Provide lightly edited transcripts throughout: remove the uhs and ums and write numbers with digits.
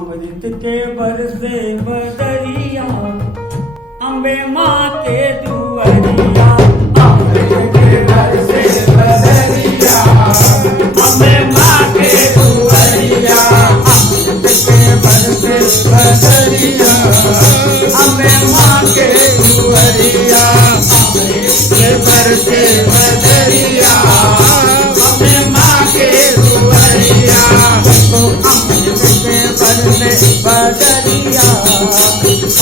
अमृत के बरसे बदरिया अम्बे माँ के दुआरिया। अमृत के बरसे बदरिया अम्बे माँ के दुआरिया। अमृत के बरसे बदरिया अम्बे माँ के दुआरिया। अमृत के बरसे बदरिया अम्बे माँ के दुआरिया। अमृत के बरसे बदरिया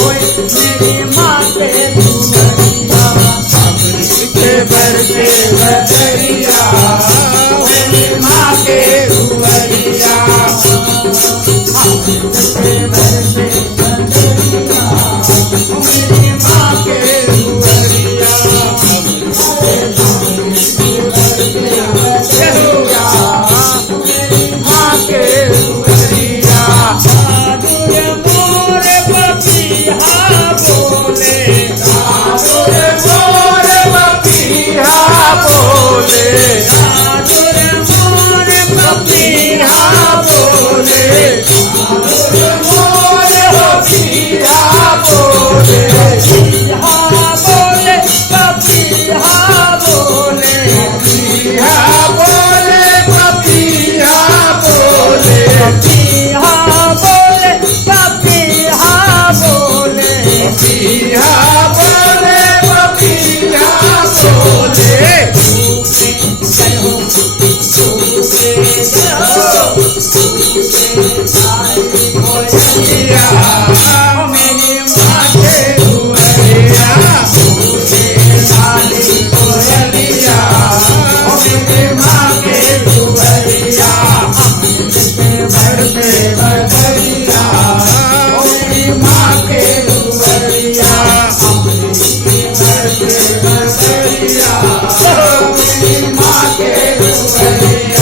ओए मेरी माँ के दुआरिया। अमृत के बरसे बदरिया मेरी माँ के दुआरिया। अमृत के बरसे बदरिया मेरी माँ के दुआरिया। मेरी माँ के दुआरिया। साधुर मोर पपीहा बोले, साधुर मोर पपीहा बोले, साधुर मोर पपीहा बोले, साधुर मोर पपीहा बोले। पपीहा बोले, पपीहा बोले, पपीहा बोले, पपीहा बोले, पपीहा बोले, पपीहा बोले। पपीहा बोले, पपीहा बोले। मेरी माँ के दुआरिया लाली कोयलिया। मेरी माँ के दुआरिया बरसे बदरिया। मेरी माँ के दुआरिया बरसे बदरिया। मेरी माँ के दुआरिया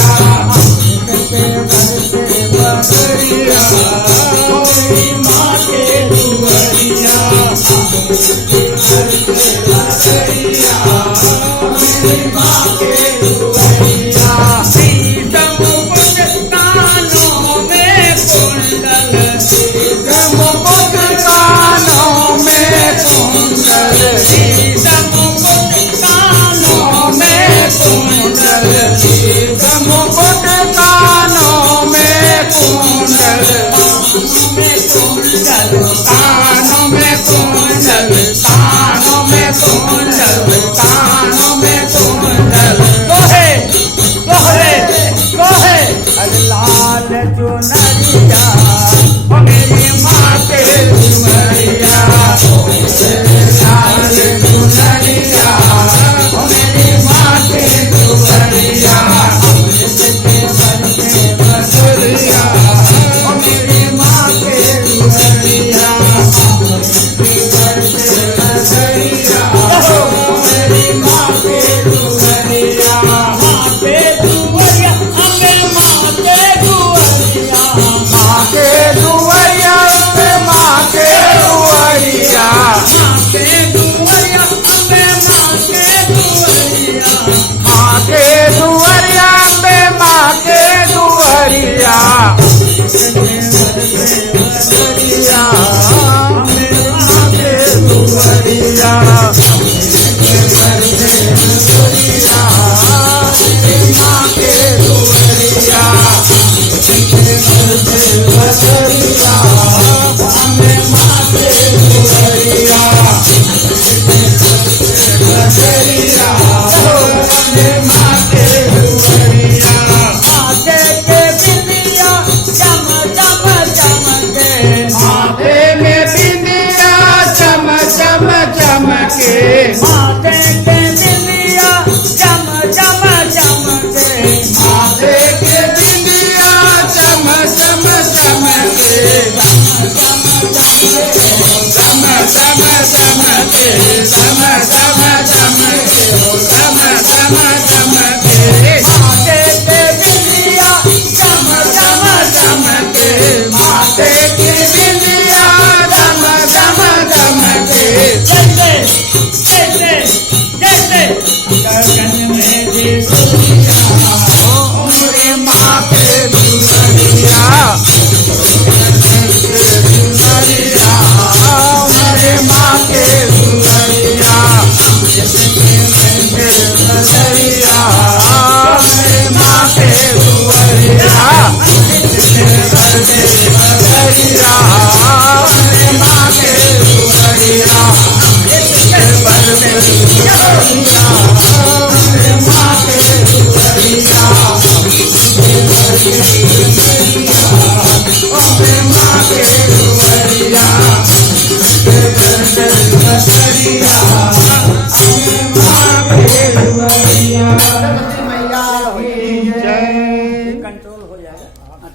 बदरिया। मेरी माँ के दुआरिया बदरिया। मेरी माँ के दुआरिया। सीतम कुंड कानों में कुंडल, मुकुट कानों में कुंडल। सीतम कुंड कानों में कुंडल। मुकुट कानों में कुंडल। में कुंडल, कानों में कुंडल। कानों में कुंडल। कानों में कुंडल। गोहे गोहे गोहे अरे लाल जो नरिया ओ मेरी माँ के दुआरिया लाल दुआरिया। ओ मेरी माँ के दुआरिया अमृत के बरसे बदरिया। ओ मेरी माँ के दुआरिया बरसे बदरिया। ओ मेरी माँ के दुआरिया माँ पे दुआरिया अम्बे माँ के दुआरिया।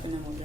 अपने मुझे